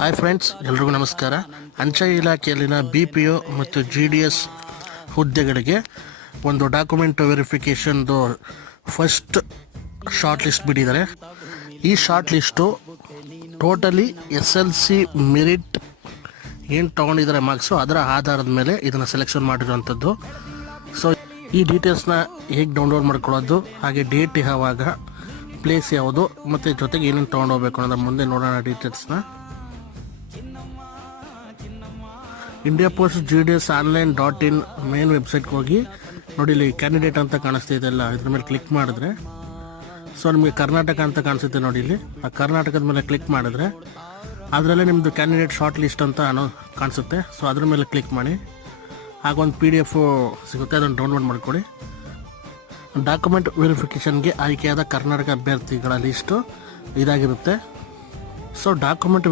Hi friends, ಎಲ್ರಿಗೂ ನಮಸ್ಕಾರ. ಅಂಚೆ ಇಲಾಖೆಯಲ್ಲಿನ BPO ಮತ್ತು GDS ಹುದ್ದೆಗಳಿಗೆ ಒಂದು ಡಾಕ್ಯುಮೆಂಟ್ ವೆರಿಫಿಕೇಷನ್ದು ಫಸ್ಟ್ ಶಾರ್ಟ್ ಲಿಸ್ಟ್ ಬಿಟ್ಟಿದ್ದಾರೆ. ಈ short list totally SLC merit ಏನು ತೊಗೊಂಡಿದ್ದಾರೆ ಮಾರ್ಕ್ಸು, ಅದರ ಆಧಾರದ ಮೇಲೆ ಇದನ್ನು ಸೆಲೆಕ್ಷನ್ ಮಾಡಿರೋವಂಥದ್ದು. ಸೊ ಈ ಡೀಟೇಲ್ಸ್ನ ಹೇಗೆ ಡೌನ್ಲೋಡ್ ಮಾಡ್ಕೊಳ್ಳೋದು, ಹಾಗೆ ಡೇಟ್ ಯಾವಾಗ, ಪ್ಲೇಸ್ ಯಾವುದು, ಮತ್ತು ಜೊತೆಗೆ ಏನೇನು ತೊಗೊಂಡೋಗ್ಬೇಕು ಅನ್ನೋದ್ರ ಮುಂದೆ ನೋಡೋಣ ಡೀಟೇಲ್ಸ್ನ. India post GDS online.in main ವೆಬ್ಸೈಟ್ಗೆ ಹೋಗಿ ನೋಡಿ, ಇಲ್ಲಿ ಕ್ಯಾಂಡಿಡೇಟ್ ಅಂತ ಕಾಣಿಸ್ತಿದೆಯಲ್ಲ, ಇದ್ರ ಮೇಲೆ ಕ್ಲಿಕ್ ಮಾಡಿದ್ರೆ ಸೊ ನಿಮಗೆ ಕರ್ನಾಟಕ ಅಂತ ಕಾಣಿಸುತ್ತೆ ನೋಡಿ. ಇಲ್ಲಿ ಆ ಕರ್ನಾಟಕದ ಮೇಲೆ ಕ್ಲಿಕ್ ಮಾಡಿದ್ರೆ ಅದರಲ್ಲೇ ನಿಮ್ಮದು ಕ್ಯಾಂಡಿಡೇಟ್ ಶಾರ್ಟ್ ಲಿಸ್ಟ್ ಅಂತ ಕಾಣಿಸುತ್ತೆ. ಸೊ ಅದ್ರ ಮೇಲೆ ಕ್ಲಿಕ್ ಮಾಡಿ, ಹಾಗೊಂದು PDF ಸಿಗುತ್ತೆ, ಅದನ್ನು ಡೌನ್ಲೋಡ್ ಮಾಡಿಕೊಡಿ. ಡಾಕ್ಯುಮೆಂಟ್ ವೆರಿಫಿಕೇಷನ್ಗೆ ಆಯ್ಕೆಯಾದ ಕರ್ನಾಟಕ ಅಭ್ಯರ್ಥಿಗಳ ಲಿಸ್ಟು ಇದಾಗಿರುತ್ತೆ. So document